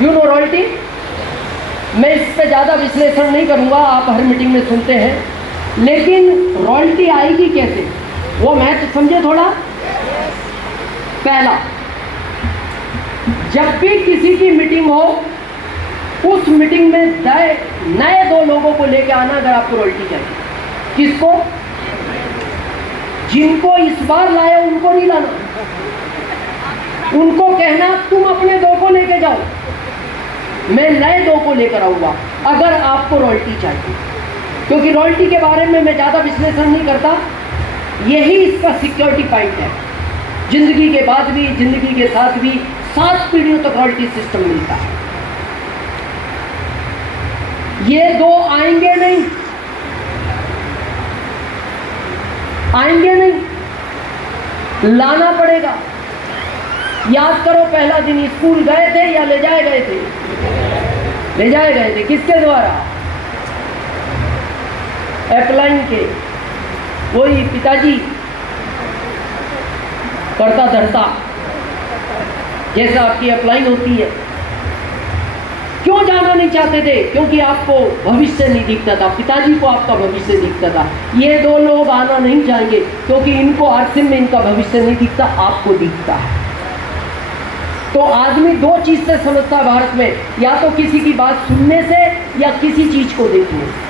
You know royalty. मैं इस पे ज़्यादा विश्लेषण नहीं करूँगा, आप हर मीटिंग में सुनते हैं, लेकिन रॉयल्टी आएगी कैसे वो मैथ समझे थोड़ा। पहला, जब भी किसी की मीटिंग हो उस मीटिंग में नए 2 लोगों को लेके आना अगर आपको रॉयल्टी चाहिए। किसको? जिनको इस बार लाए उनको नहीं लाना, उनको कहना तुम अपने 2 को लेके जाओ, मैं नए 2 को लेकर आऊंगा अगर आपको रॉयल्टी चाहिए। क्योंकि रॉयल्टी के बारे में मैं ज़्यादा विश्लेषण नहीं करता, यही इसका सिक्योरिटी पॉइंट है। जिंदगी के बाद भी, जिंदगी के साथ भी 7 पीढ़ियों तक रॉयल्टी सिस्टम मिलता है। ये 2 आएंगे नहीं, आएंगे नहीं, लाना पड़ेगा। याद करो, पहला दिन स्कूल गए थे या ले जाए गए थे? ले जाए गए थे। किसके द्वारा? अपलाइन के, वही पिताजी करता धरता जैसा आपकी अपलाइन होती है। क्यों जाना नहीं चाहते थे? क्योंकि आपको भविष्य नहीं दिखता था, पिताजी को आपका भविष्य दिखता था। ये 2 लोग आना नहीं चाहेंगे क्योंकि इनको आर्थिक में इनका भविष्य नहीं दिखता, आपको दिखता है। तो आदमी 2 चीज से समझता है भारत में, या तो किसी की बात सुनने से या किसी चीज को देखने से।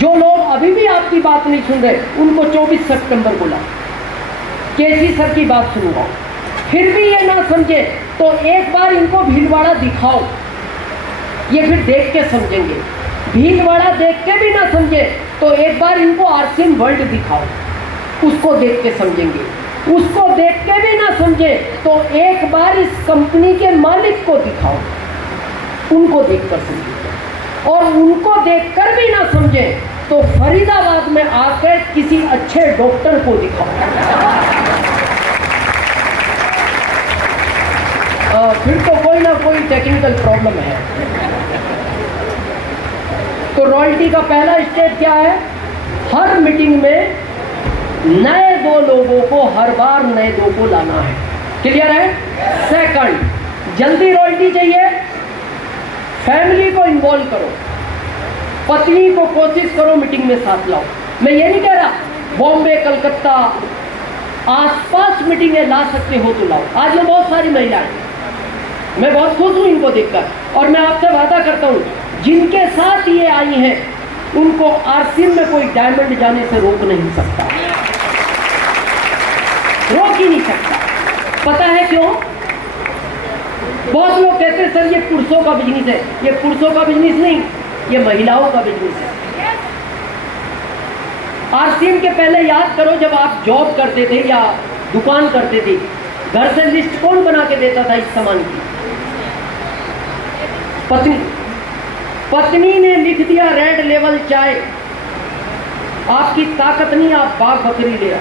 जो लोग अभी भी आपकी बात नहीं सुन रहे उनको 24 सितंबर को लाओ, केसी सर की बात सुनवाओ। फिर भी ये ना समझे तो एक बार इनको भीलवाड़ा दिखाओ, ये फिर देख के समझेंगे। भीलवाड़ा देख के भी ना समझे तो एक बार इनको आरसीएम वर्ल्ड दिखाओ, उसको देख के समझेंगे। उसको देख के भी ना समझे तो एक बार इस कंपनी के मालिक को दिखाओ, उनको देखकर समझेंगे। और उनको देखकर भी ना समझे तो फरीदाबाद में आकर किसी अच्छे डॉक्टर को दिखाओ। फिर तो कोई ना कोई टेक्निकल प्रॉब्लम है। तो रॉयल्टी का पहला स्टेप क्या है? हर मीटिंग में नए 2 लोगों को, हर बार नए 2 को लाना है। क्लियर है? सेकंड, जल्दी रॉयल्टी चाहिए, फैमिली को इन्वॉल्व करो, पत्नी को कोशिश करो मीटिंग में साथ लाओ। मैं ये नहीं कह रहा बॉम्बे, कलकत्ता आसपास मीटिंगें ला सकते हो तो लाओ। आज ये बहुत सारी महिलाएं, मैं बहुत खुश हूं इनको देखकर, और मैं आपसे वादा करता हूं जिनके साथ ये आई हैं उनको आरसीएम में कोई डायमंड जाने से रोक नहीं सकता, रोक ही नहीं सकता। पता है क्यों? बहुत लोग कहते हैं सर ये पुरुषों का बिजनेस है। ये पुरुषों का बिजनेस नहीं, ये महिलाओं का बिजनेस है। आरसीएम के पहले याद करो, जब आप जॉब करते थे या दुकान करते थे, घर से लिस्ट कौन बना के देता था इस सामान की? पत्नी। पत्नी ने लिख दिया रेड लेवल चाय, आपकी ताकत नहीं, आप बाघ बकरी ले आओ।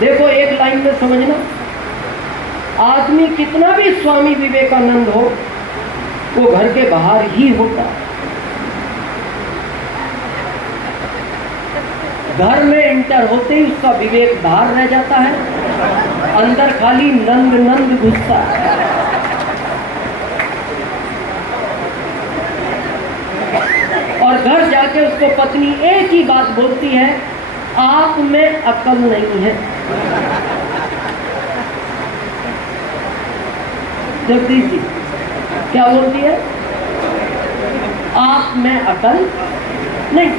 देखो एक लाइन में समझना, आदमी कितना भी स्वामी विवेकानंद हो वो घर के बाहर ही होता है। घर में इंटर होते ही उसका विवेक बाहर रह जाता है, अंदर खाली नंद नंद घुसता है। और घर जाके उसको पत्नी एक ही बात बोलती है, आप में अकल नहीं है। जगदीश जी क्या बोलती है? आप में अकल नहीं।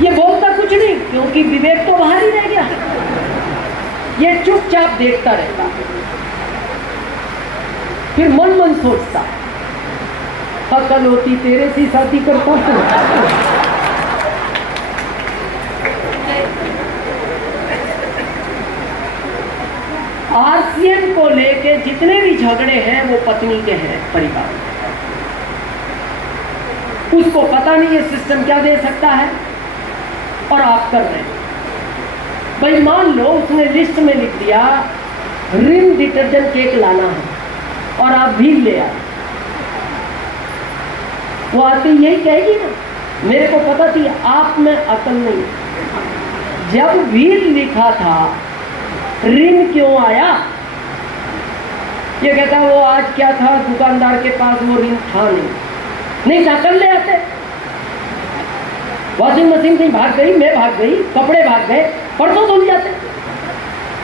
ये बोलता कुछ नहीं क्योंकि विवेक तो बाहर ही रह गया। ये चुपचाप देखता रहता, फिर मन मन सोचता, अकल होती तेरे से शादी करता हूं। आरसीएम को लेके जितने भी झगड़े हैं वो पत्नी के हैं, परिवार। उसको पता नहीं ये सिस्टम क्या दे सकता है और आप कर रहे हैं। भाई मान लो उसने लिस्ट में लिख दिया रिम डिटर्जेंट केक लाना है और आप भी ले आए, वो आती यही कहेगी ना, मेरे को पता थी आप में अकल नहीं। जब व्हील लिखा था ऋण क्यों आया? ये कहता वो आज क्या था, दुकानदार के पास वो ऋण था नहीं था, कल ले आते। वॉशिंग मशीन कहीं भाग गई, मैं भाग गई, कपड़े भाग गए, परसों धुल जाते,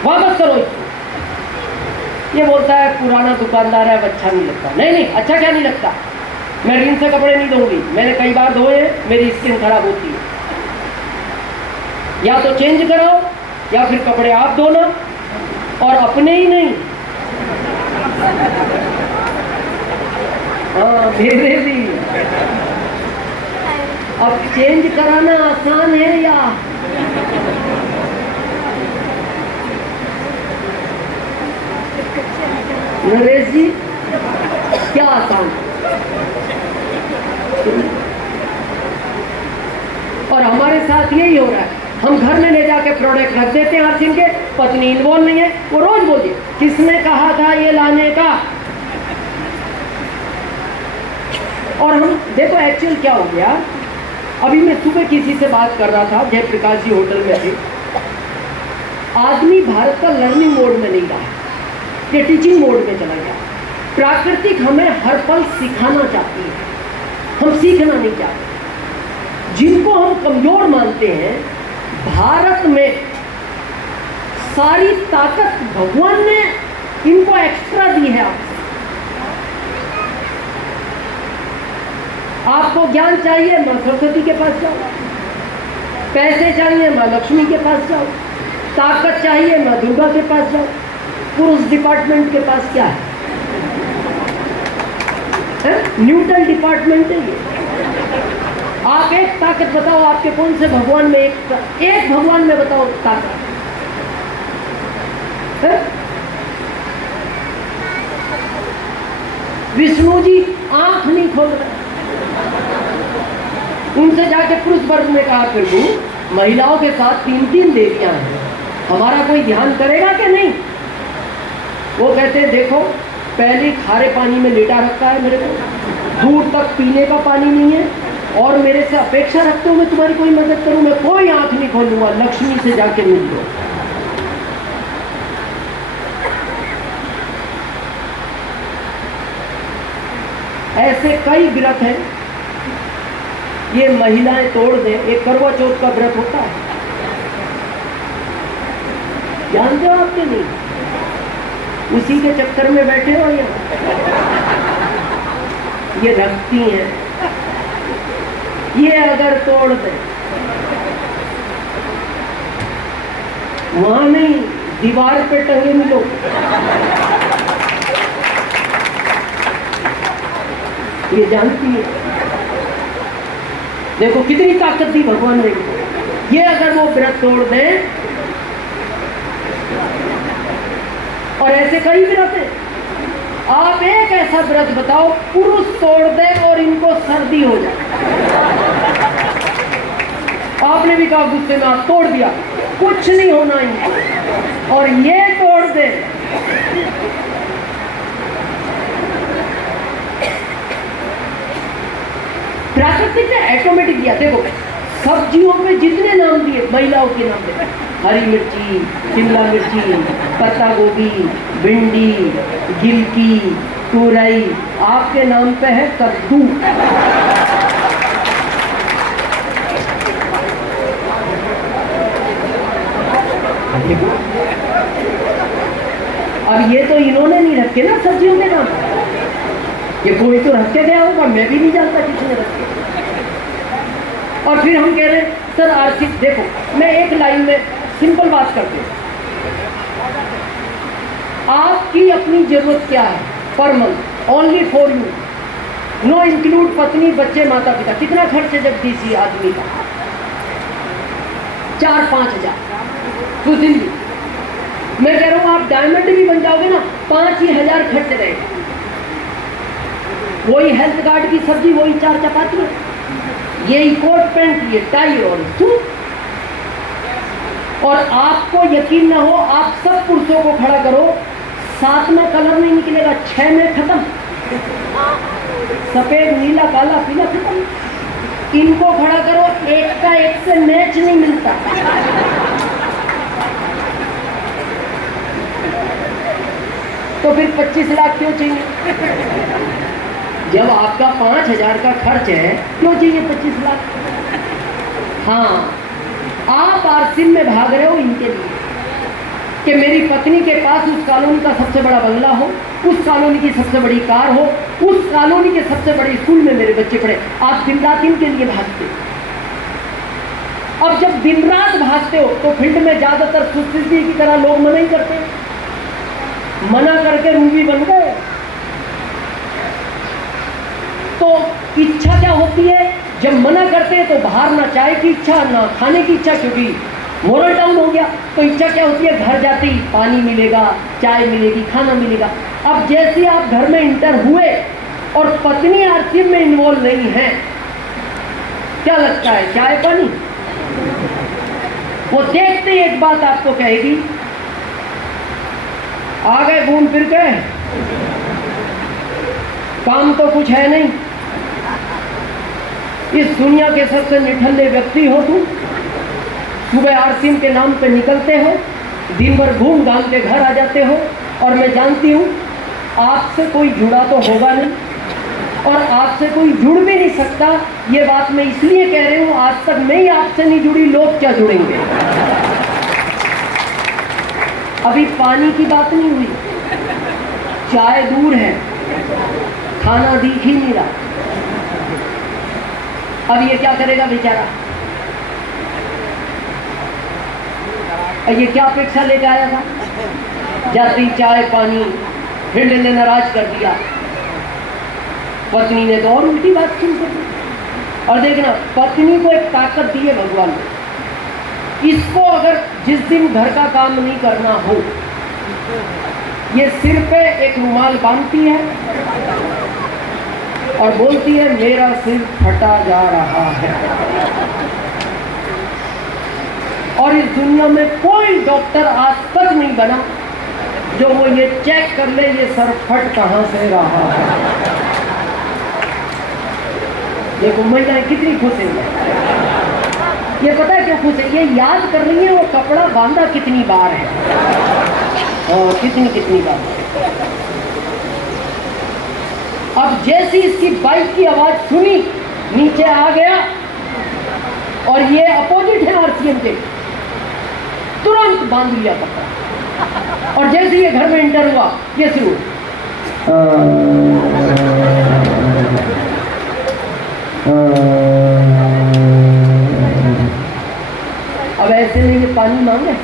वापस करो इसको। ये बोलता है पुराना दुकानदार है, अब अच्छा नहीं लगता। नहीं, अच्छा क्या नहीं लगता, मैं ऋण से कपड़े नहीं धोऊंगी, मैंने कई बार धोए, मेरी स्किन खराब होती है। या तो चेंज कराओ या फिर कपड़े आप धोना, और अपने ही नहीं, हाँ मेरे भी। अब चेंज कराना आसान है या नरेश जी क्या आसान? और हमारे साथ यही हो रहा है, हम घर में ले जाके प्रोडक्ट रख देते हैं हर सिम के, पत्नी इन्वॉल्व नहीं है, वो रोज बोलिए किसने कहा था ये लाने का। और हम देखो एक्चुअल क्या हो गया, अभी मैं सुबह किसी से बात कर रहा था, जयप्रकाश जी होटल में थे। आदमी भारत का लर्निंग मोड में नहीं रहा, ये टीचिंग मोड में चला गया। प्राकृतिक हमें हर पल सिखाना चाहती है, हम सीखना नहीं चाहते। जिनको हम कमजोर मानते हैं, भारत में सारी ताकत भगवान ने इनको एक्स्ट्रा दी है। आपको ज्ञान चाहिए, मां सरस्वती के पास जाओ। पैसे चाहिए, मां लक्ष्मी के पास जाओ। ताकत चाहिए, मां दुर्गा के पास जाओ। पुरुष डिपार्टमेंट के पास क्या है? न्यूट्रल डिपार्टमेंट है ये। आप एक ताकत बताओ, आपके कौन से भगवान में एक भगवान में बताओ ताकत है? विष्णु जी आंख नहीं खोल रहे। उनसे जाके पुरुष वर्ग में कहा, प्रभु महिलाओं के साथ 3-3 देवियां हैं, हमारा कोई ध्यान करेगा कि नहीं? वो कहते हैं देखो, पहले खारे पानी में लेटा रखा है मेरे को, दूर तक पीने का पानी नहीं है, और मेरे से अपेक्षा रखते हो मैं तुम्हारी कोई मदद करूं? मैं कोई आंख नहीं खोलूंगा, लक्ष्मी से जाके मिल लो। ऐसे कई व्रत हैं, ये महिलाएं तोड़ दें। एक करवा चौथ का व्रत होता है, जानते हो आपके? नहीं, उसी के चक्कर में बैठे हो। ये रखती हैं, ये अगर तोड़ दे, वहां नहीं, दीवार पे टंगे मिलो। ये जानती है, देखो कितनी ताकत दी भगवान ने। ये अगर वो व्रत तोड़ दे, और ऐसे कई व्रत हैं, आप एक ऐसा व्रत बताओ पुरुष तोड़ दे और इनको सर्दी हो जाए। आपने भी कहा गुस्से में, आप तोड़ दिया, कुछ नहीं होना इनको, और ये तोड़ दे। प्राकृतिक ने ऑटोमेटिक दिया। देखो सब्जियों पे जितने नाम दिए, महिलाओं के नाम दिए, हरी मिर्ची, शिमला मिर्ची, पत्ता गोभी, भिंडी, गिलकी, तुरई, आपके नाम पे है कद्दू। अब ये तो इन्होंने नहीं रखे ना सब्जियों के नाम, ये कोई तो रख के गया होगा, मैं भी नहीं जानता किसने रखे। और फिर हम कह रहे हैं सर आर्थिक, देखो मैं एक लाइन में सिंपल बात करते हैं, आपकी अपनी जरूरत क्या है per month, only for you, know include पत्नी, बच्चे, माता पिता। कितना खर्च है जगदीशी आदमी का? 4-5 हजार कुछ दिन भी। मैं कह रहा हूं आप डायमंड भी बन जाओगे ना, 5 ही हजार खर्च रहेगा। वही हेल्थ कार्ड की सब्जी, वही 4 चपाती, यही कोट पैंट, ये टाई और सूट। और आपको यकीन ना हो, आप सब पुरुषों को खड़ा करो, 7 में कलर नहीं निकलेगा, 6 में खत्म। सफेद, नीला, काला, पीला खत्म। इनको खड़ा करो, एक का एक से मैच नहीं मिलता। तो फिर 25 लाख क्यों चाहिए? जब आपका 5,000 का खर्च है, क्यों चाहिए 25 लाख? हाँ, आप आरसीएम में भाग रहे हो इनके लिए कि मेरी पत्नी के पास उस कॉलोनी का सबसे बड़ा बंगला हो, उस कॉलोनी की सबसे बड़ी कार हो, उस कॉलोनी के सबसे बड़े स्कूल में मेरे बच्चे पढ़े। आप दिन रात इनके लिए भागते हो। अब जब दिन रात भागते हो तो फील्ड में ज्यादातर सुस्ती की तरह लोग मना ही करते हैं, मना करके रूबी बन गए। तो इच्छा क्या होती है? जब मना करते हैं तो बाहर ना चाय की इच्छा ना खाने की इच्छा, क्योंकि मोरल डाउन हो गया। तो इच्छा क्या होती है? घर जाते ही पानी मिलेगा, चाय मिलेगी, खाना मिलेगा। अब जैसे आप घर में इंटर हुए और पत्नी आरसीएम में इन्वॉल्व नहीं है, क्या लगता है? चाय पानी? वो देखते ही एक बात आपको कहेगी, आ गए घूम फिर के, काम तो कुछ है नहीं, इस दुनिया के सबसे निठल्ले व्यक्ति हो तुम, सुबह आरसीएम के नाम पे निकलते हो, दिन भर घूम घाम के घर आ जाते हो, और मैं जानती हूं आपसे कोई जुड़ा तो होगा नहीं और आपसे कोई जुड़ भी नहीं सकता। ये बात मैं इसलिए कह रही हूं, आज तक मैं ही आपसे नहीं जुड़ी, लोग क्या जुड़ेंगे? अभी पानी की बात नहीं हुई, चाय दूर है, खाना दिख ही नहीं रहा। अब ये क्या करेगा बेचारा? ये क्या अपेक्षा लेकर आया था? जाती चाय पानी, फील्ड ने नाराज कर दिया, पत्नी ने तो और उल्टी बात सुन कर दी। और देखना, पत्नी को एक ताकत दी है भगवान ने, इसको अगर जिस दिन घर का काम नहीं करना हो, ये सिर पे एक रुमाल बांधती है और बोलती है मेरा सिर फटा जा रहा है। और इस दुनिया में कोई डॉक्टर आज तक नहीं बना जो वो ये चेक कर ले ये सर फट कहां से रहा है। देखो महिलाएं कितनी खुश है, ये पता है क्यों खुश है? ये याद कर रही है वो कपड़ा बांधा कितनी बार है और कितनी बार। अब जैसी इसकी बाइक की आवाज सुनी, नीचे आ गया, और ये अपोजिट है आरसीएम के, तुरंत बांध लिया कपड़ा। और जैसे ये घर में एंटर हुआ, ये शुरू, अब ऐसे में ये पानी मांगे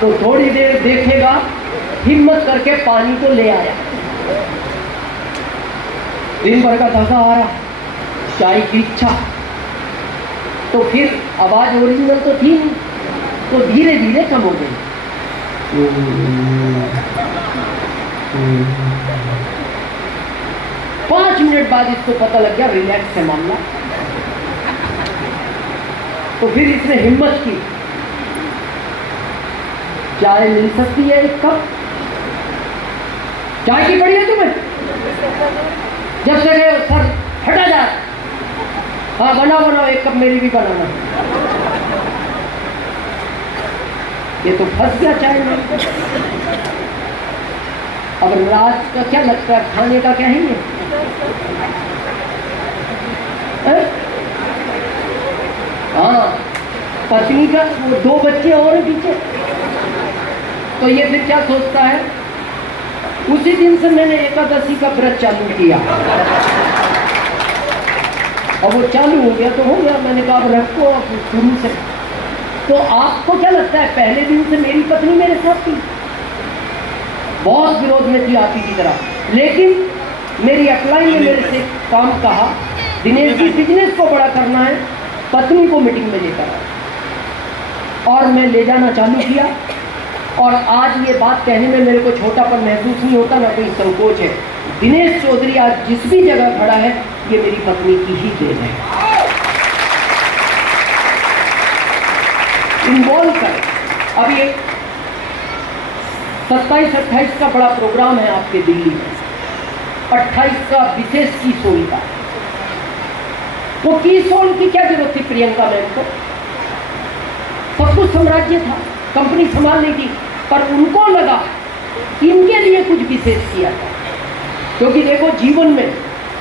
तो थोड़ी देर देखेगा, हिम्मत करके पानी तो ले आया। दिन भर का थका आ रहा, चाय की इच्छा, तो फिर आवाज ओरिजिनल तो थी नहीं, तो धीरे धीरे कम हो गई। 5 मिनट बाद इसको पता लग गया रिलैक्स है मामला। तो फिर इसने हिम्मत की, चाय मिल सकती है एक कप? चाय की पड़ी है तुम्हें? जब से गए सर हटा जा, हाँ बनाओ एक कप मेरी भी बनाना। ये तो फंस गया चाय में। अब रात का क्या लगता है, खाने का क्या है ये? हाँ, पत्नी का वो 2 बच्चे और हैं पीछे, तो ये फिर क्या सोचता है? उसी दिन से मैंने एकादशी का व्रत चालू किया, और वो चालू हो गया तो हो गया। मैंने कहा अब रखो शुरू से। तो आपको क्या लगता है, पहले दिन से मेरी पत्नी मेरे साथ थी, बहुत विरोध में थी आपी की तरह, लेकिन मेरी अपलाइन ने मेरे से काम कहा, दिनेश जी बिजनेस को बड़ा करना है, पत्नी को मीटिंग में लेकर आए, और मैं ले जाना चालू किया। और आज ये बात कहने में मेरे को छोटापन महसूस नहीं होता, ना कोई संकोच है। दिनेश चौधरी आज जिस भी जगह खड़ा है, ये मेरी पत्नी की ही देन है। इन्वॉल्व कर। अब ये 27-28 का बड़ा प्रोग्राम है आपके दिल्ली में, 28 का विशेष कीसोल का। वो कीसोल की क्या जरूरत थी प्रियंका मैम को? सब कुछ साम्राज्य था। कंपनी संभाल नहीं थी, पर उनको लगा इनके लिए कुछ विशेष किया था। क्योंकि देखो, जीवन में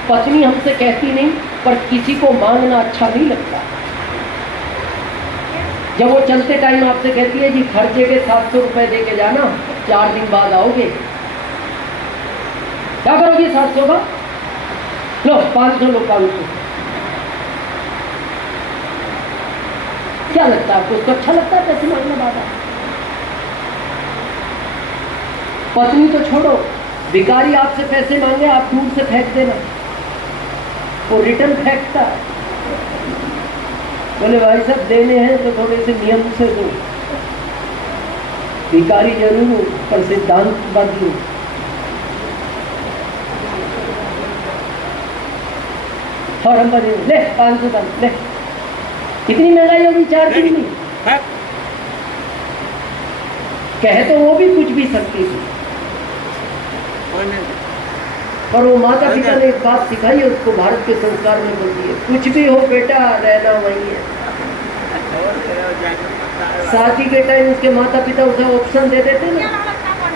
पत्नी हमसे कहती नहीं, पर किसी को मांगना अच्छा नहीं लगता। जब वो चलते टाइम आपसे कहती है जी खर्चे के 700 रुपए दे के जाना, 4 दिन बाद आओगे, क्या करोगे 700 का? लो 500, लो 500। क्या लगता है आपको? उसको अच्छा लगता है पैसे मांगना बाबा? पत्नी तो छोड़ो, भिखारी आपसे पैसे मांगे, आप दूर से फेंक देना, वो रिटर्न फेंकता है। बोले भाई साहब देने हैं तो थोड़े से नियम से दो, भिखारी जरूर हूं पर सिद्धांत बदलू। और हम बने ले 500 का ले, कितनी महंगाई होगी 4 दिन में। कहे तो वो भी कुछ भी सकती थी, पर वो माता पिता ने एक बात सिखाई है उसको, भारत के संस्कार में बोलती है, कुछ भी हो बेटा रहना वही है। शादी के टाइम उसके माता पिता उसे ऑप्शन दे देते ना,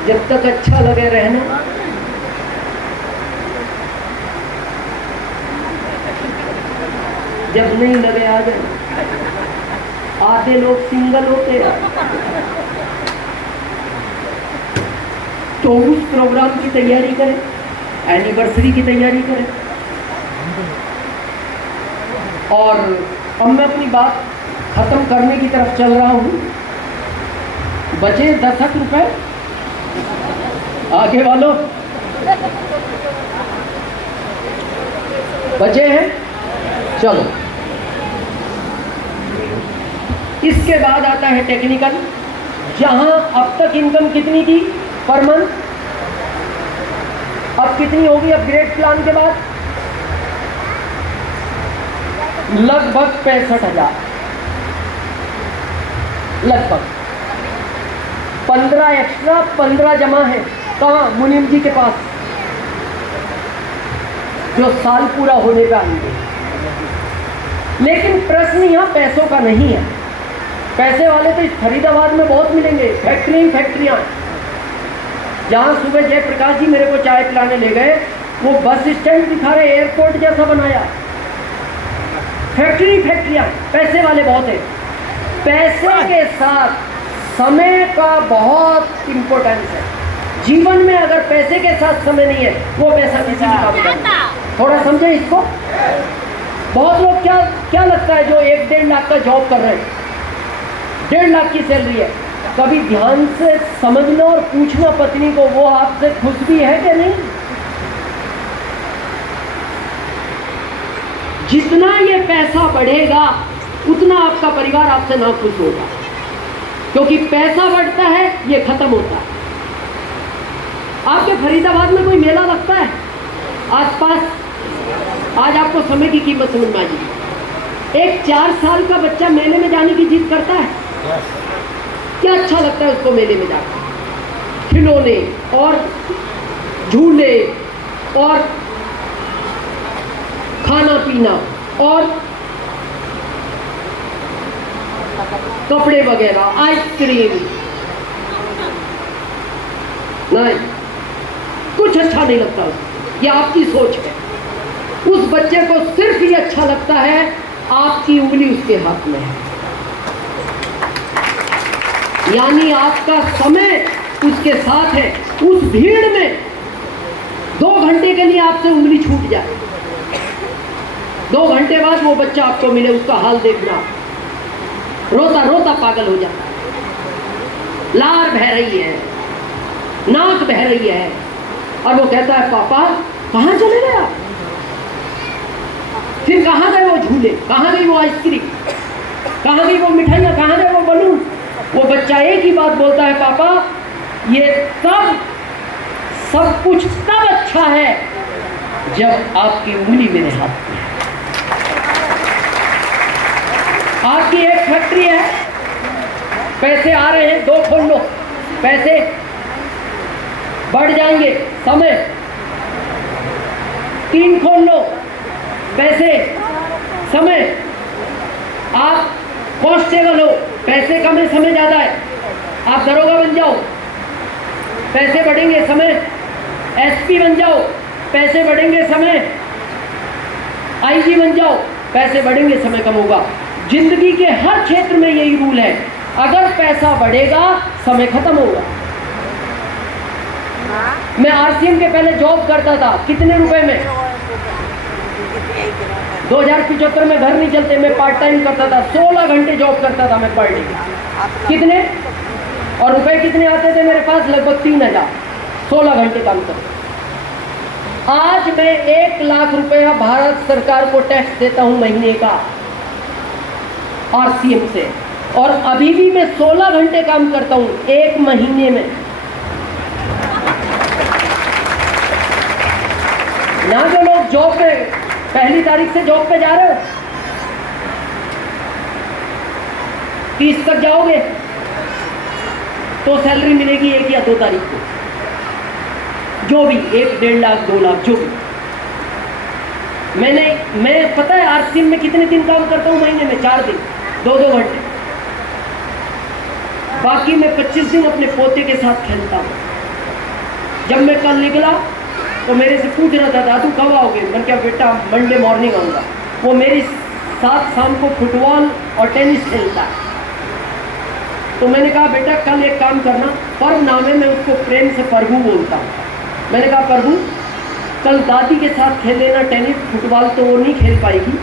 जब तक अच्छा लगे रहना, जब नहीं लगे आ जाए। आधे लोग सिंगल होते हैं। तो उस प्रोग्राम की तैयारी करें, एनिवर्सरी की तैयारी करें। और अब मैं अपनी बात खत्म करने की तरफ चल रहा हूं। बचे 10 रुपए, आगे वालों बचे हैं, चलो। इसके बाद आता है टेक्निकल, जहां अब तक इनकम कितनी थी पर मंथ, अब कितनी होगी अपग्रेड प्लान के बाद? लगभग 65,000, लगभग 15 एक्स्ट्रा, 15 जमा है। कहाँ? मुनीम जी के पास, जो साल पूरा होने पे आएंगे। लेकिन प्रश्न यहाँ पैसों का नहीं है। पैसे वाले तो इस फरीदाबाद में बहुत मिलेंगे, फैक्ट्रियां। जहाँ सुबह जयप्रकाश जी मेरे को चाय पिलाने ले गए, वो बस स्टैंड दिखा रहे, एयरपोर्ट जैसा बनाया, फैक्ट्रियां। पैसे वाले बहुत है। पैसे के साथ समय का बहुत इंपॉर्टेंस है। जीवन में अगर पैसे के साथ समय नहीं है, वो पैसा किसी भी काम का नहीं। थोड़ा समझे इसको। बहुत लोग क्या लगता है जो 1-1.5 लाख का जॉब कर रहे हैं, 1.5 लाख की सैलरी है, कभी ध्यान से समझना और पूछना पत्नी को, वो आपसे खुश भी है कि नहीं? जितना ये पैसा बढ़ेगा उतना आपका परिवार आपसे ना खुश होगा, क्योंकि पैसा बढ़ता है, ये खत्म होता है। आपके फरीदाबाद में कोई मेला लगता है आसपास? आज आपको समय की कीमत समझ में आएगी। एक 4 साल का बच्चा मेले में जाने की जिद करता है, क्या अच्छा लगता है उसको मेले में जाकर? खिलौने और झूले और खाना पीना और कपड़े वगैरह, आइसक्रीम, नहीं, कुछ अच्छा नहीं लगता उसको। ये आपकी सोच है। उस बच्चे को सिर्फ ये अच्छा लगता है आपकी उंगली उसके हाथ में है, यानी आपका समय उसके साथ है। उस भीड़ में 2 घंटे के लिए आपसे उंगली छूट जाए, 2 घंटे बाद वो बच्चा आपको मिले, उसका हाल देखना, रोता रोता पागल हो जाता है। लार बह रही है, नाक बह रही है, और वो कहता है पापा कहाँ चले गए आप? फिर कहाँ गए वो झूले, कहाँ गई वो आइसक्रीम, कहाँ गई वो मिठाइयाँ, कहाँ गए वो बलून? वो बच्चा एक ही बात बोलता है, पापा ये तब सब कुछ तब अच्छा है जब आपकी उंगली मेरे हाथ में है। आपकी एक फैक्ट्री है, पैसे आ रहे हैं, 2 खोल लो, पैसे बढ़ जाएंगे, समय 3 खोल लो, पैसे समय, आप कांस्टेबल हो, पैसे कम है समय ज्यादा है, आप दरोगा बन जाओ, पैसे बढ़ेंगे समय। एसपी बन जाओ, पैसे बढ़ेंगे समय। आईजी बन जाओ, पैसे बढ़ेंगे समय कम होगा। जिंदगी के हर क्षेत्र में यही रूल है, अगर पैसा बढ़ेगा समय खत्म होगा। मैं आरसीएम के पहले जॉब करता था, कितने रुपए में? 2075 में घर नहीं चलते, मैं पार्ट टाइम करता था, 16 घंटे जॉब करता था मैं पर डे। कितने और रुपए कितने आते थे मेरे पास? लगभग 3000। 16 घंटे काम करता। आज मैं 1 लाख रुपया भारत सरकार को टैक्स देता हूं महीने का आरसीएम से, और अभी भी मैं 16 घंटे काम करता हूं एक महीने में। ना जो लोग जॉब पे पहली तारीख से जॉब पे जा रहे हो, 30 तक जाओगे तो सैलरी मिलेगी 1 या 2 तारीख को, जो भी 1, 1.5 लाख 2 लाख जो भी। मैं पता है आरसीएम में कितने दिन काम करता हूं महीने में? 4 दिन, 2-2 घंटे। बाकी मैं 25 दिन अपने पोते के साथ खेलता हूं। जब मैं कल निकला तो मेरे से पूछ रहा था, दादू कब आओगे? मैं क्या बेटा मंडे मॉर्निंग आऊँगा। वो मेरे साथ शाम को फुटबॉल और टेनिस खेलता है। तो मैंने कहा बेटा कल एक काम करना, पर्व नाम है, मैं उसको प्रेम से प्रभु बोलता हूँ। मैंने कहा प्रभु कल दादी के साथ खेल लेना टेनिस, फुटबॉल तो वो नहीं खेल पाएगी,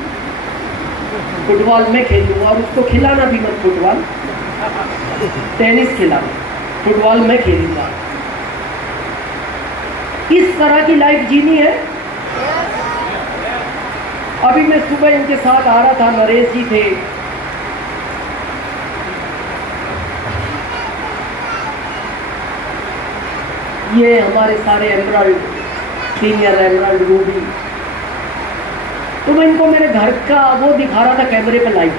फुटबॉल मैं खेल लूँगा, और उसको खिलाना भी मत फुटबॉल, टेनिस खिलाना, फुटबॉल मैं खेलूँगा। इस तरह की लाइफ जीनी है। अभी मैं सुबह इनके साथ आ रहा था, नरेश जी थे, ये हमारे सारे एमराल्ड, सीनियर एमराल्ड रूबी। तो मैं इनको मेरे घर का वो दिखा रहा था कैमरे पर लाइव।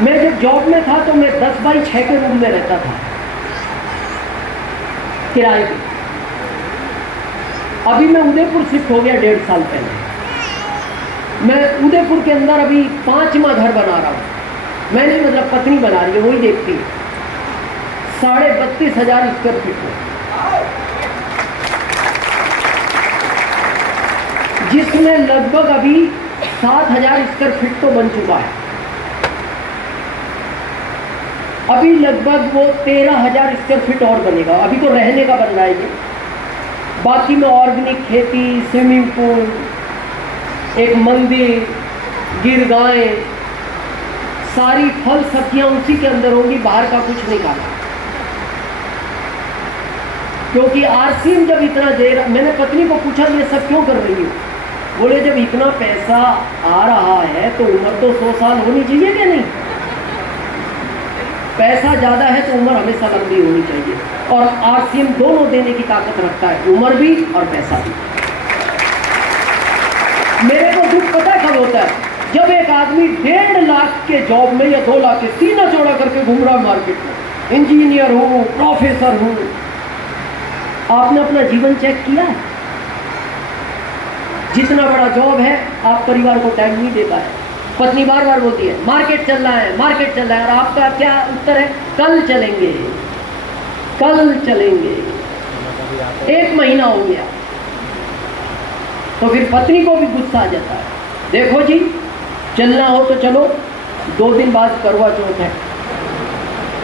मैं जब जॉब में था तो मैं 10 बाई 6 के रूम में रहता था किराए पे। अभी मैं उदयपुर शिफ्ट हो गया 1.5 साल पहले। मैं उदयपुर के अंदर अभी 5वां घर बना रहा हूँ। मैं नहीं, मतलब पत्नी बना रही है, वही देखती है। 32,500 स्क्वायर फीट में, जिसमें लगभग अभी 7,000 स्क्वायर फीट तो बन चुका है। अभी लगभग वो 13,000 स्क्वायर फीट और बनेगा। अभी तो रहने का बन रहा है ये। बाकी में ऑर्गेनिक खेती, स्विमिंग पूल, एक मंदिर, गिर गाय, सारी फल सब्जियां उसी के अंदर होंगी, बाहर का कुछ नहीं खाना। क्योंकि आरसीएम जब इतना दे रहा, मैंने पत्नी को पूछा ये सब क्यों कर रही हो? बोले जब इतना पैसा आ रहा है तो उम्र तो 100 साल होनी चाहिए क्या? नहीं, पैसा ज़्यादा है तो उम्र हमेशा लंबी होनी चाहिए, और आरसीएम दोनों देने की ताकत रखता है, उम्र भी और पैसा भी। मेरे को दुख पता है कब होता है? जब एक आदमी 1.5 लाख के जॉब में या 2 लाख के सीना चौड़ा करके घूम रहा है मार्केट में, इंजीनियर हो, प्रोफेसर हो। आपने अपना जीवन चेक किया है? जितना बड़ा जॉब है आप परिवार को टाइम नहीं दे पाए। पत्नी बार बार बोलती है मार्केट चल रहा है, मार्केट चल रहा है, और आपका क्या उत्तर है? कल चलेंगे, कल चलेंगे। 1 महीना हो गया तो फिर पत्नी को भी गुस्सा आ जाता है। देखो जी, चलना हो तो चलो, 2 दिन बाद करवा चौथ है,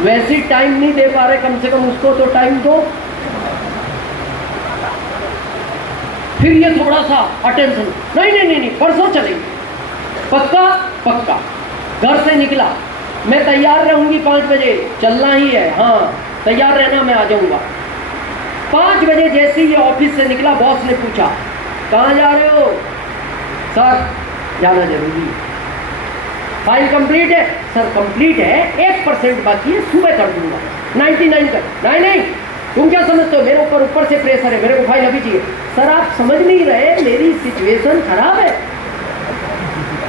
वैसे टाइम नहीं दे पा रहे, कम से कम उसको तो टाइम दो। फिर ये थोड़ा सा अटेंशन, नहीं नहीं नहीं नहीं, परसों चलेंगे, पक्का पक्का। घर से निकला, मैं तैयार रहूंगी 5 बजे, चलना ही है, हाँ तैयार रहना, मैं आ जाऊंगा। 5 बजे जैसे ही ये ऑफिस से निकला, बॉस ने पूछा कहाँ जा रहे हो? सर जाना जरूरी है। फाइल कंप्लीट है? सर कंप्लीट है, 1% बाकी है, सुबह कर दूंगा, 99 कर। नहीं नहीं, तुम क्या समझते हो, मेरे ऊपर से प्रेशर है, मेरे को फाइल अभी चाहिए। सर आप समझ नहीं रहे, मेरी सिचुएशन खराब है।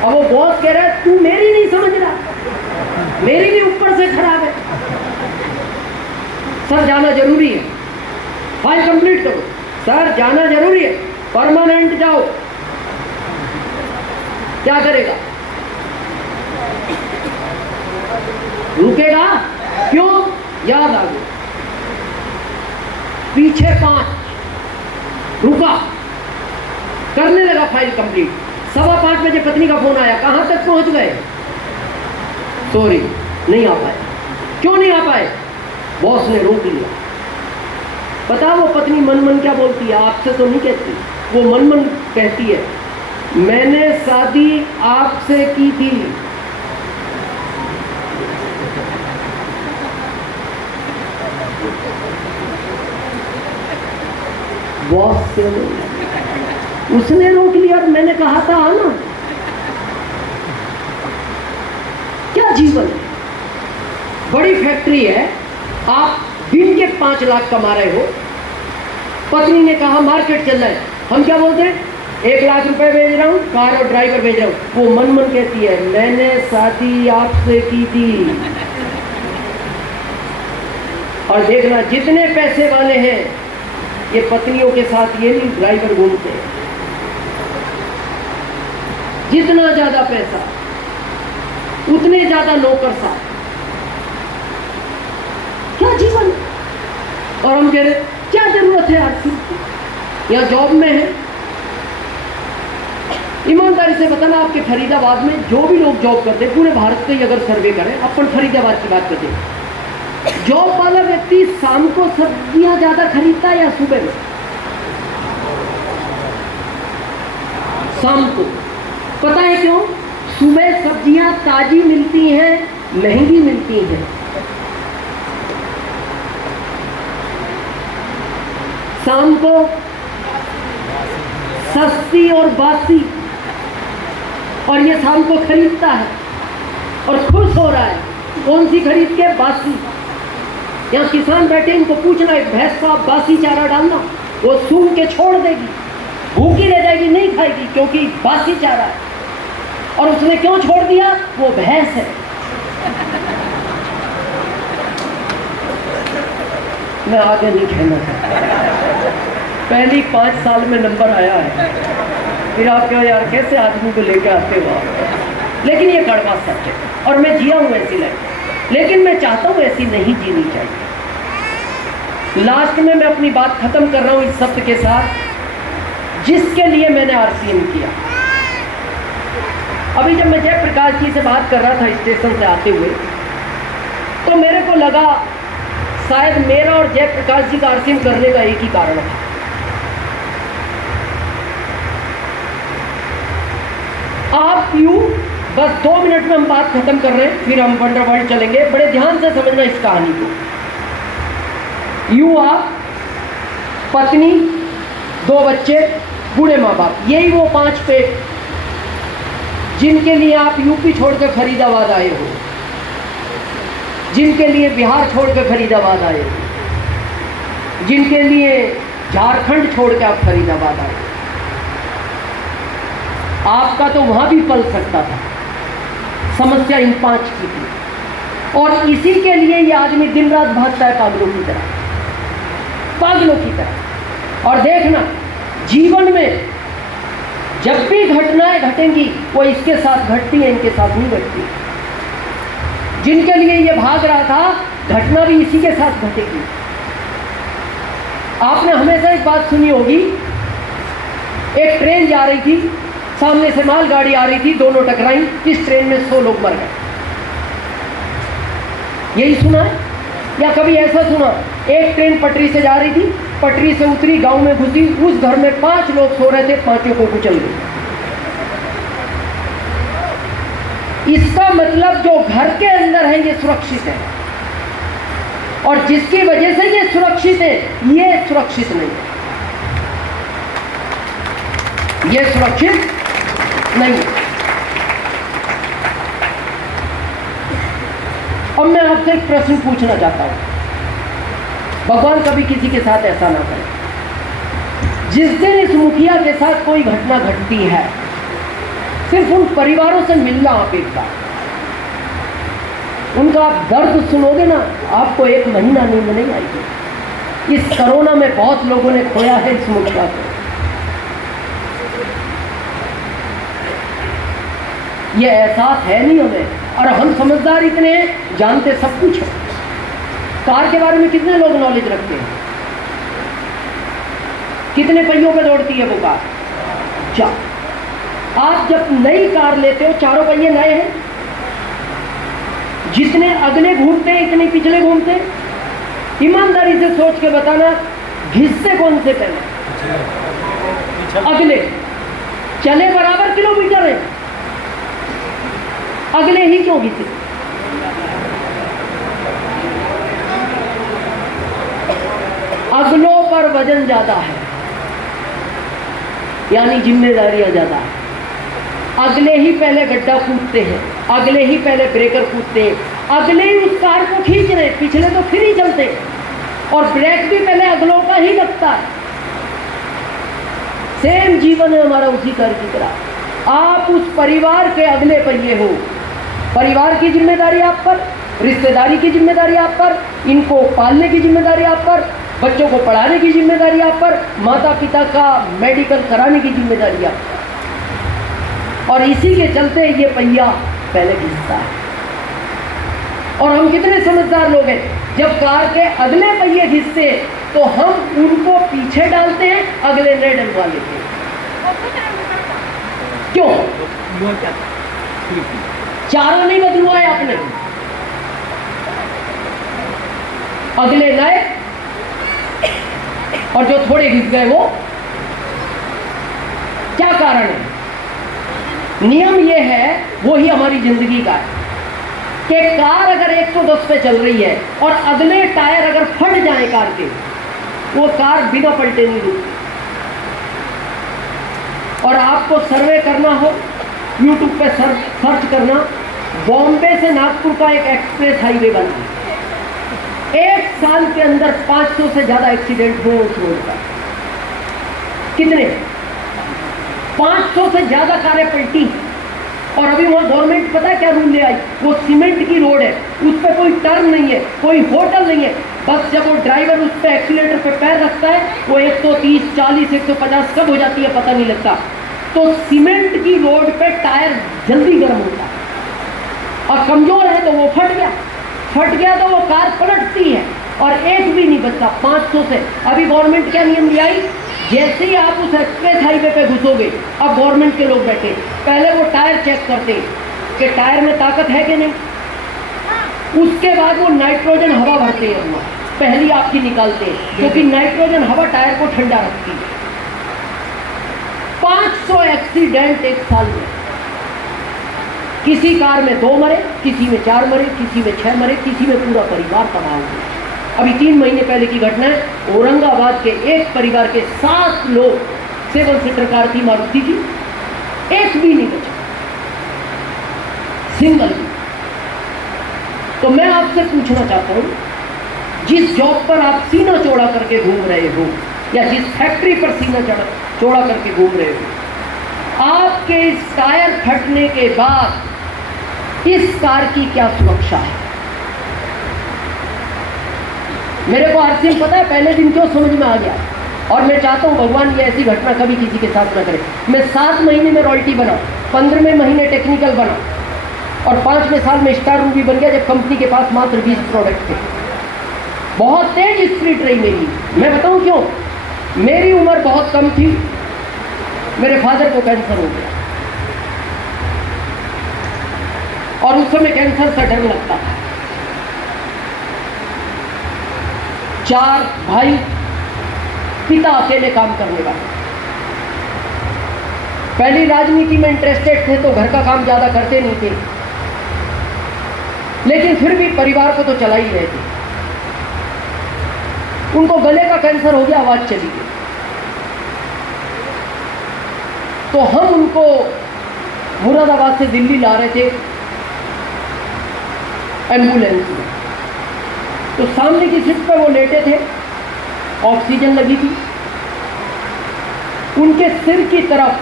अब वो बॉस कह रहा है तू मेरी नहीं समझ रहा, मेरी भी ऊपर से खराब है। सर जाना जरूरी है, फाइल कंप्लीट करो। सर जाना जरूरी है, परमानेंट जाओ। क्या करेगा? रुकेगा? क्यों? याद आ गया, पीछे 5 रुका, करने लगा फाइल कंप्लीट। 5:15 बजे पत्नी का फोन आया, कहां तक पहुंच गए? सॉरी, नहीं आ पाए। क्यों नहीं आ पाए? बॉस ने रोक लिया। पता वो पत्नी मन मन क्या बोलती है? आपसे तो नहीं कहती, वो मन मन कहती है, मैंने शादी आपसे की थी। बॉस से उसने रोक लिया, मैंने कहा था ना। क्या जीवन है? बड़ी फैक्ट्री है, आप दिन के 5 लाख कमा रहे हो। पत्नी ने कहा मार्केट चल रहा है, हम क्या बोलते हैं? 1 लाख रुपए भेज रहा हूं, कार और ड्राइवर भेज रहा हूं। वो मन मन कहती है, मैंने शादी आपसे की थी। और देखना, जितने पैसे वाले हैं ये पत्नियों के साथ ये नहीं ड्राइवर घूमते हैं। जितना ज्यादा पैसा उतने ज्यादा नौकर साथ। क्या जीवन? और हम कह रहे क्या जरूरत है आरसी की? यहाँ जॉब में है। ईमानदारी से बताना, आपके फरीदाबाद में जो भी लोग जॉब करते हैं, पूरे भारत के अगर सर्वे करें, अपन फरीदाबाद की बात करते हैं, जॉब वाला व्यक्ति शाम को सब्जियां ज्यादा खरीदता है या सुबह में? शाम को। पता है क्यों? सुबह सब्जियां ताजी मिलती हैं, महंगी मिलती हैं। शाम को सस्ती और बासी, और ये शाम को खरीदता है और खुश हो रहा है। कौन सी खरीद के? बासी। यहाँ किसान बैठे, इनको पूछना है भैंस का बासी चारा डालना, वो सूंघ के छोड़ देगी, भूखी रह जाएगी, नहीं खाएगी, क्योंकि बासी चारा है। और उसने क्यों छोड़ दिया? वो भैंस है। मैं आगे नहीं कहना चाहता, पहली 5 साल में नंबर आया है, फिर आप क्या यार कैसे आदमी को लेके आते हो आप? लेकिन ये कड़वा सच है, और मैं जिया हूं ऐसी लाइफ, लेकिन मैं चाहता हूं ऐसी नहीं जीनी चाहिए। लास्ट में मैं अपनी बात खत्म कर रहा हूं इस शब्द के साथ, जिसके लिए मैंने आरसीएम किया। अभी जब मैं जयप्रकाश जी से बात कर रहा था स्टेशन से आते हुए, तो मेरे को लगा शायद मेरा और जयप्रकाश जी का आरसीएम करने का एक ही कारण था। आप यूं बस 2 मिनट में हम बात खत्म कर रहे हैं, फिर हम वंडर वर्ल्ड चलेंगे। बड़े ध्यान से समझना इस कहानी को। यूं आप, पत्नी, 2 बच्चे, बूढ़े माँ बाप, यही वो 5 पेट जिनके लिए आप यूपी छोड़कर फरीदाबाद आए हो, जिनके लिए बिहार छोड़कर फरीदाबाद आए हो, जिनके लिए झारखंड छोड़कर आप फरीदाबाद आए। आपका तो वहां भी पल सकता था। समस्या इन 5 की थी, और इसी के लिए ये आदमी दिन रात भागता है पागलों की तरह, पागलों की तरह। और देखना, जीवन में जब भी घटनाएं घटेंगी वो इसके साथ घटती है, इनके साथ नहीं घटती। जिनके लिए ये भाग रहा था, घटना भी इसी के साथ घटेगी। आपने हमेशा एक बात सुनी होगी, एक ट्रेन जा रही थी, सामने से मालगाड़ी आ रही थी, दोनों टकराई, इस ट्रेन में 100 लोग मर गए। यही सुना है? या कभी ऐसा सुना, एक ट्रेन पटरी से जा रही थी, पटरी से उतरी, गांव में घुसी, उस घर में 5 लोग सो रहे थे, 5 को कुचल गई। इसका मतलब जो घर के अंदर है ये सुरक्षित है, और जिसकी वजह से ये सुरक्षित है, ये सुरक्षित नहीं है, ये सुरक्षित नहीं। अब मैं आपसे एक प्रश्न पूछना चाहता हूं, भगवान कभी किसी के साथ ऐसा ना करे। जिस दिन इस मुखिया के साथ कोई घटना घटती है, सिर्फ उन परिवारों से मिलना आप एक बार, उनका आप दर्द सुनोगे ना, आपको 1 महीना नींद नहीं आएगी। इस कोरोना में बहुत लोगों ने खोया है इस मुखिया को। ये एहसास है नहीं हमें और हम समझदार इतने हैं, जानते सब कुछ है। कार के बारे में कितने लोग नॉलेज रखते हैं? कितने पहियों पे दौड़ती है वो कार? 4। आप जब नई कार लेते हो, चारों पहिए नए हैं, जितने अगले घूमते हैं इतने पिछले घूमते हैं। ईमानदारी से सोच के बताना, घिसते कौन से पहले? अगले। चले बराबर किलोमीटर है, अगले ही क्यों घिसे? अगलों पर वजन ज्यादा है, यानी जिम्मेदारियां ज्यादा है। अगले ही पहले गड्ढा कूदते हैं, अगले ही पहले ब्रेकर कूदते हैं, अगले ही उस कार को खींच रहे, पिछले तो फिर ही चलते हैं। और ब्रेक भी पहले अगलों का ही लगता है। सेम जीवन है हमारा उसी कार की तरह। आप उस परिवार के अगले पहिए हो। परिवार की जिम्मेदारी आप पर, रिश्तेदारी की जिम्मेदारी आप पर, इनको पालने की जिम्मेदारी आप पर, बच्चों को पढ़ाने की जिम्मेदारी आप पर, माता पिता का मेडिकल कराने की जिम्मेदारी आप पर। और इसी के चलते ये पहिया पहले घिसता है। और हम कितने समझदार लोग हैं, जब कार के अगले पहिए घिसते हैं तो हम उनको पीछे डालते हैं, अगले नए डलवा लेते हैं। क्यों? चारों नहीं बदलवाए आपने, अगले नए और जो थोड़े घिस गए वो। क्या कारण है? नियम ये है, वो ही हमारी जिंदगी का है कि कार अगर 110 पे चल रही है और अगले टायर अगर फट जाए कार के, वो कार बिना पलटे नहीं रुकती। और आपको सर्वे करना हो, यूट्यूब पे सर्च करना, बॉम्बे से नागपुर का एक एक्सप्रेस हाईवे बना है। 1 साल के अंदर 500 से ज्यादा एक्सीडेंट हुए उस रोड पर। कितने? 500 से ज्यादा कारें पलटी। और अभी वहां गवर्नमेंट पता है क्या रूल ले आई? वो सीमेंट की रोड है, उस पर कोई टर्न नहीं है, कोई होटल नहीं है। बस जब वो ड्राइवर उस पर एक्सीलेटर पे पैर रखता है, वो 130, 40, 150 कब हो जाती है पता नहीं लगता। तो सीमेंट की रोड पे टायर जल्दी गर्म होता है और कमजोर है तो वो फट गया तो वो कार पलटती है और एक भी नहीं बचता 500 से। अभी गवर्नमेंट क्या नियम ले आई? जैसे ही आप उस एक्सप्रेस हाईवे पे घुसोगे, अब गवर्नमेंट के लोग बैठे, पहले वो टायर चेक करते कि टायर में ताकत है कि नहीं। उसके बाद वो नाइट्रोजन हवा भरते हैं, वो पहली आपकी निकालते हैं, क्योंकि नाइट्रोजन हवा टायर को ठंडा रखती है। 500 एक्सीडेंट 1 साल में। किसी कार में 2 मरे, किसी में 4 मरे, किसी में 6 मरे, किसी में पूरा परिवार तबाह हो गया। अभी 3 महीने पहले की घटना है, औरंगाबाद के एक परिवार के 7 लोग, 7 सीटर कार थी मारुति की, एक भी नहीं बचा, सिंगल भी। तो मैं आपसे पूछना चाहता हूं, जिस जॉब पर आप सीना चौड़ा करके घूम रहे हो या जिस फैक्ट्री पर सीना चौड़ा करके घूम रहे हो, आपके इस टायर फटने के बाद इस कार की क्या सुरक्षा है? मेरे को आरसीएम पता है पहले दिन क्यों समझ में आ गया, और मैं चाहता हूं भगवान ये ऐसी घटना कभी किसी के साथ ना करे। मैं 7 महीने में रॉयल्टी बना, 15वें महीने टेक्निकल बना और 5वें साल में स्टार रूबी बन गया, जब कंपनी के पास मात्र 20 प्रोडक्ट थे। बहुत तेज स्प्रिट रही मेरी। मैं बताऊं क्यों? मेरी उम्र बहुत कम थी, मेरे फादर को कैंसर हो गया और उस समय कैंसर से डर लगता था। 4 भाई, पिता अकेले काम करने वाले। पहली राजनीति में इंटरेस्टेड थे तो घर का काम ज्यादा करते नहीं थे, लेकिन फिर भी परिवार को तो चला ही रहे थे। उनको गले का कैंसर हो गया, आवाज चली गई। तो हम उनको मुरादाबाद से दिल्ली ला रहे थे एम्बुलेंस में। तो सामने की सीट पर वो लेटे थे, ऑक्सीजन लगी थी। उनके सिर की तरफ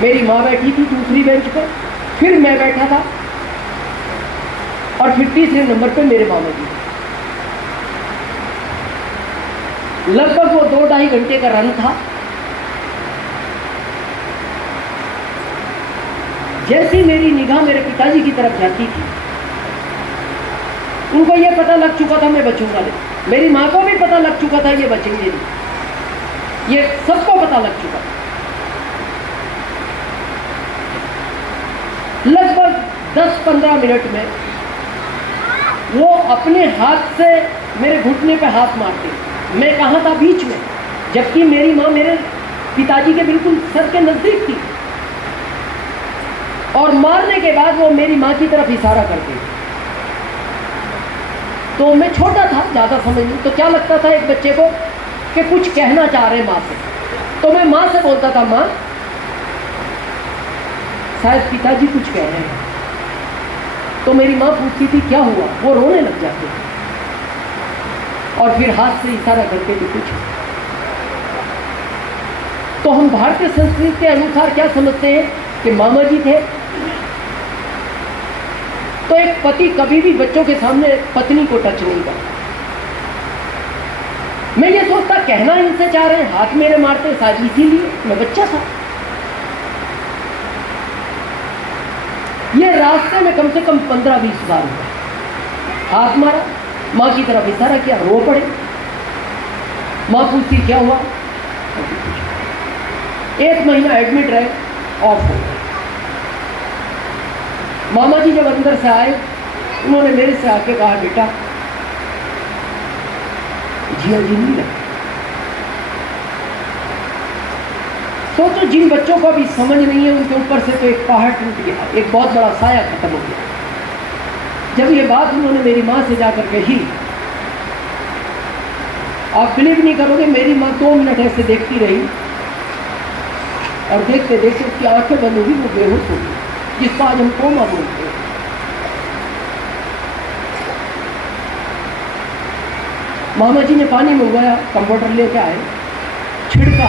मेरी माँ बैठी थी दूसरी बेंच पर, फिर मैं बैठा था और फिर तीसरे नंबर पे मेरे मामा जी। लगभग वो 2-2.5 घंटे का रन था। जैसी मेरी निगाह मेरे पिताजी की तरफ जाती थी, उनको ये पता लग चुका था मैं बचूंगा नहीं। मेरी माँ को भी पता लग चुका था ये बचेंगे नहीं, ये सबको पता लग चुका था। लगभग 10-15 मिनट में वो अपने हाथ से मेरे घुटने पे हाथ मारती। मैं कहाँ था? बीच में, जबकि मेरी माँ मेरे पिताजी के बिल्कुल सर के नजदीक थी। और मारने के बाद वो मेरी माँ की तरफ इशारा करती। तो मैं छोटा था, ज़्यादा समझ नहीं, तो क्या लगता था एक बच्चे को कि कुछ कहना चाह रहे माँ से। तो मैं माँ से बोलता था, माँ शायद पिताजी कुछ कह रहे हैं। तो मेरी माँ पूछती थी क्या हुआ, वो रोने लग जाते थे और फिर हाथ से इशारा करते थे कुछ। तो हम भारतीय संस्कृति के अनुसार क्या समझते हैं कि मामा जी थे। तो एक पति कभी भी बच्चों के सामने पत्नी को टच नहीं करता। मैं ये सोचता कहना इनसे चाह रहे हैं, हाथ मेरे मारते शायद इसीलिए, मैं बच्चा था। ये रास्ते में कम से कम 15-20 बार हुआ। हाथ मारा, माँ की तरफ इशारा किया, रो पड़े। माँ पूछती क्या हुआ? 1 महीना एडमिट रहे, ऑफ हो गए। मामा जी जब अंदर से आए, उन्होंने मेरे से आके कहा, बेटा जिया जी नहीं लगे। सोचो जिन बच्चों को अभी समझ नहीं है, उनके ऊपर से तो एक पहाड़ टूट गया, एक बहुत बड़ा साया खत्म हो गया। जब ये बात उन्होंने मेरी माँ से जाकर कही, आप बिलीव नहीं करोगे, मेरी माँ 2 मिनट ऐसे देखती रही और देखते देखते उसकी आंखें बंद हुई, वो बेहोश हो गई, जिसको आज हम कोमा बोलते हैं। मामा जी ने पानी मंगवाया, कंप्यूटर लेके आए, छिड़का।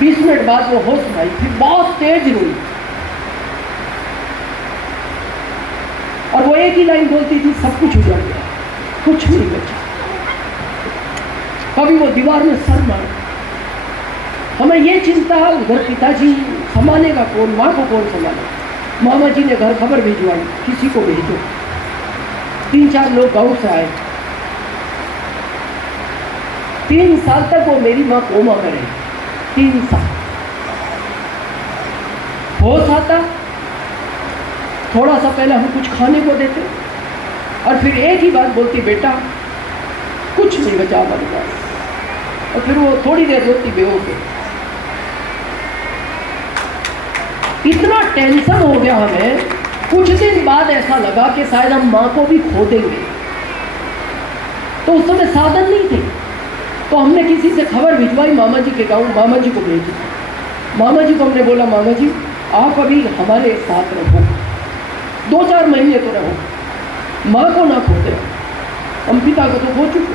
20 मिनट बाद वो होश में आई, फिर बहुत तेज रोई और वो एक ही लाइन बोलती थी, सब कुछ उजड़ गया, कुछ नहीं बचा। कभी वो दीवार में सर मार। हमें ये चिंता, उधर पिताजी संभालेगा कौन, माँ को कौन संभालेगा। मामा जी ने घर खबर भिजवाई, किसी को भेजो। 3-4 लोग गाँव से आए। 3 साल तक वो मेरी माँ कोमा में रही। 3 साल होश आता, थोड़ा सा पहले हम कुछ खाने को देते और फिर एक ही बात बोलती, बेटा कुछ नहीं बचा हमारे पास। और फिर वो थोड़ी देर रोती, बेहोश हो। इतना टेंशन हो गया हमें, कुछ दिन बाद ऐसा लगा कि शायद हम माँ को भी खो देंगे। तो उस समय साधन नहीं थे, तो हमने किसी से खबर भिजवाई मामा जी के गाँव, मामा जी को भेजी। मामा जी को हमने बोला, मामा जी आप अभी हमारे साथ रहो, 2-4 महीने तो रहो, माँ को ना खोते, हम पिता को तो खो चुके।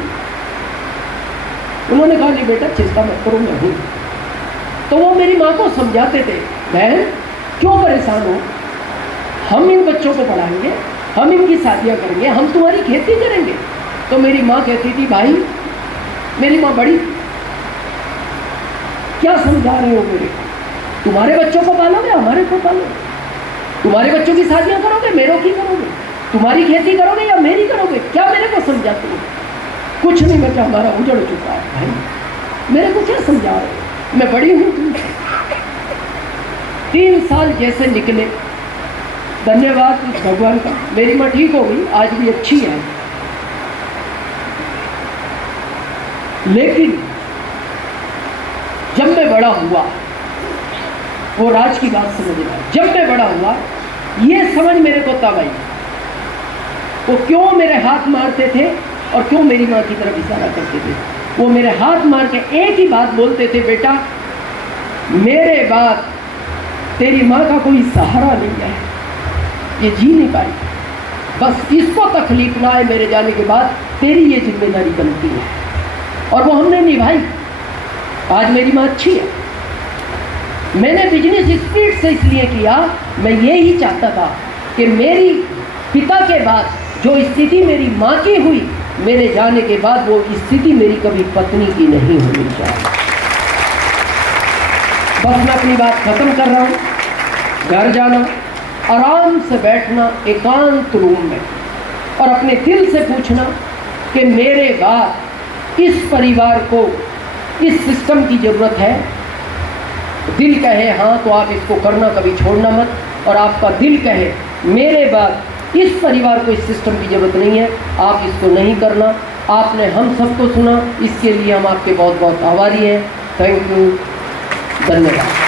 उन्होंने कहा, नहीं बेटा चिंता मत करो, मैं हूँ। तो वो मेरी माँ को समझाते थे, बहन क्यों परेशान हो, हम इन बच्चों को पढ़ाएंगे, हम इनकी शादियाँ करेंगे, हम तुम्हारी खेती करेंगे। तो मेरी माँ कहती थी, भाई मेरी माँ बड़ी, क्या समझा रहे हो मेरे को, तुम्हारे बच्चों को पालोगे, हमारे को पालोगे, तुम्हारे बच्चों की शादियाँ करोगे, मेरों की करोगे, तुम्हारी खेती करोगे या मेरी करोगे, क्या मेरे को समझाते हो? कुछ नहीं बचा, हमारा उजड़ चुका है। भाई मेरे को क्या समझा रहे हो, मैं बड़ी हूँ तुमसे। 3 साल जैसे निकले, धन्यवाद उस भगवान का, मेरी माँ ठीक हो गई, आज भी अच्छी है। लेकिन जब मैं बड़ा हुआ, वो राज की बात समझ में आई। जब मैं बड़ा हुआ, ये समझ मेरे को तब आई, वो क्यों मेरे हाथ मारते थे और क्यों मेरी माँ की तरफ इशारा करते थे। वो मेरे हाथ मार के एक ही बात बोलते थे, बेटा मेरे बाद तेरी माँ का कोई सहारा नहीं है, ये जी नहीं पाई, बस इसको तकलीफ ना आए मेरे जाने के बाद, तेरी ये जिम्मेदारी बनती है। और वो हमने निभाई। आज मेरी माँ अच्छी है। मैंने बिजनेस स्पीड से इसलिए किया, मैं ये ही चाहता था कि मेरी पिता के बाद जो स्थिति मेरी माँ की हुई, मेरे जाने के बाद वो स्थिति मेरी कभी पत्नी की नहीं होनी चाहिए। बस मैं अपनी बात खत्म कर रहा हूँ। घर जाना, आराम से बैठना एकांत रूम में और अपने दिल से पूछना कि मेरे बाद इस परिवार को इस सिस्टम की ज़रूरत है। दिल कहे हाँ तो आप इसको करना, कभी छोड़ना मत। और आपका दिल कहे मेरे बाद इस परिवार को इस सिस्टम की ज़रूरत नहीं है, आप इसको नहीं करना। आपने हम सबको सुना, इसके लिए हम आपके बहुत बहुत आभारी हैं। थैंक यू, धन्यवाद।